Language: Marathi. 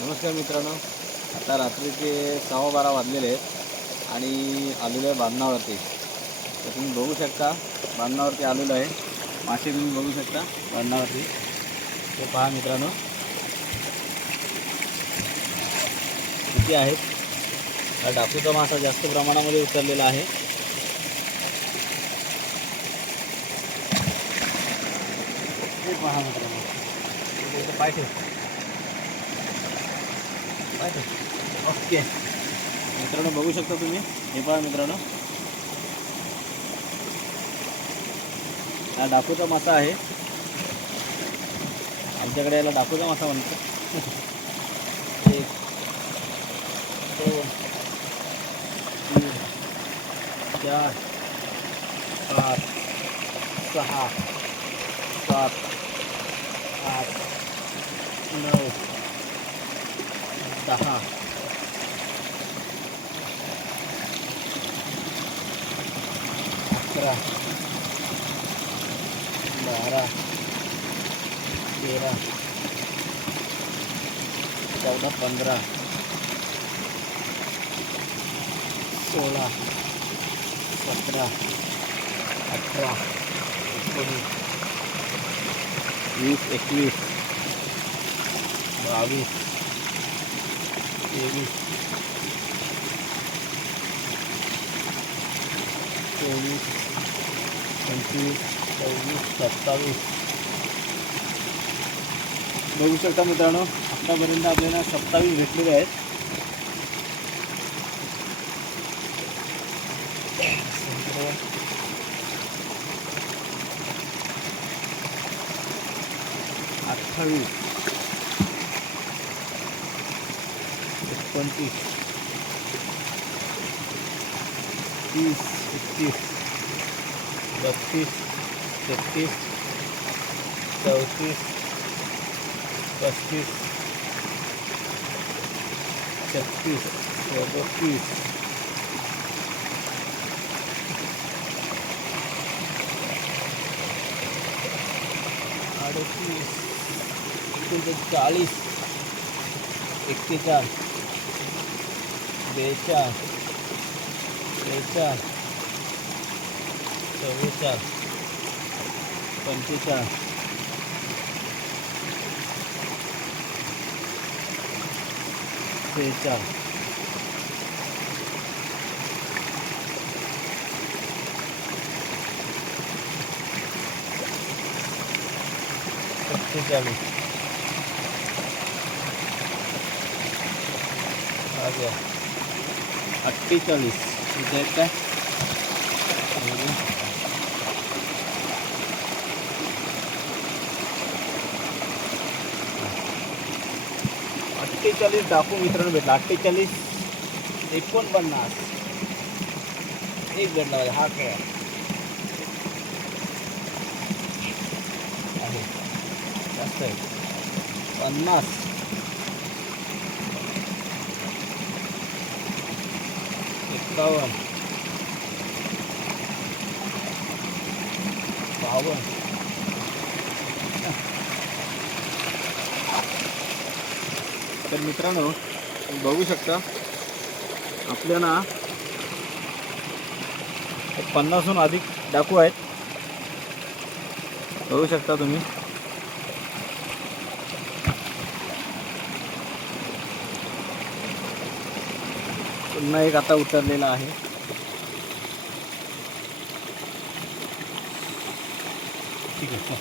नमस्कार मित्रांनो. आता रात्रीचे सहा बारा वाजलेले आहेत आणि आलेलो आहे बांधणावरती. तर तुम्ही बघू शकता बांधणावरती आलेलो आहे. मासे तुम्ही बघू शकता बांधणावरती. ते पहा मित्रांनो. किती आहेत. हा डाकूचा मासा जास्त प्रमाणामध्ये उतरलेला आहे. ते पहा मित्रांनो. पाय ठेव. ओके. मित्रांनो बघू शकता तुम्ही. हे पहा मित्रांनो. हा डाकूचा मासा आहे. आमच्याकडे याला डाकूचा मासा म्हणतो एक. दोन तीन चार पाच सहा सात आठ नऊ usaha. Akra. Bara. Kira. Chaudah pandrah. Solah. Satrah. Atrah. Unis. Unis eklis. Bawis. तेवीस चोवीस पंचवीस सव्वीस सत्तावीस बघू शकता मित्रांनो आत्तापर्यंत आपल्याला सत्तावीस भेटलेले आहेत. अठ्ठावीस. पंचवीस तीस एकतीस बत्तीस तेहतीस चौतीस पस्तीस छत्तीस सदतीस अडतीस चाळीस एक्केचाळीस lấy chờ lấy chờ chờ bây chờ còn chưa chờ bây chờ Good job. Okay. काय बघू. अठ्ठेचाळीस डाकू मित्रांनो भेटला. अठ्ठेचाळीस एकोणपन्नास. एक गड लावायचा हा खेळ आहे. जास्त आहे. पन्नास. एकावन्न बावन्न तर मित्रांनो तुम्ही बघू शकता आपल्या ना पन्नासहून अधिक डाकू आहेत. बघू शकता तुम्ही. पुन्हा एक आता उतरलेला आहे. ठीक आहे.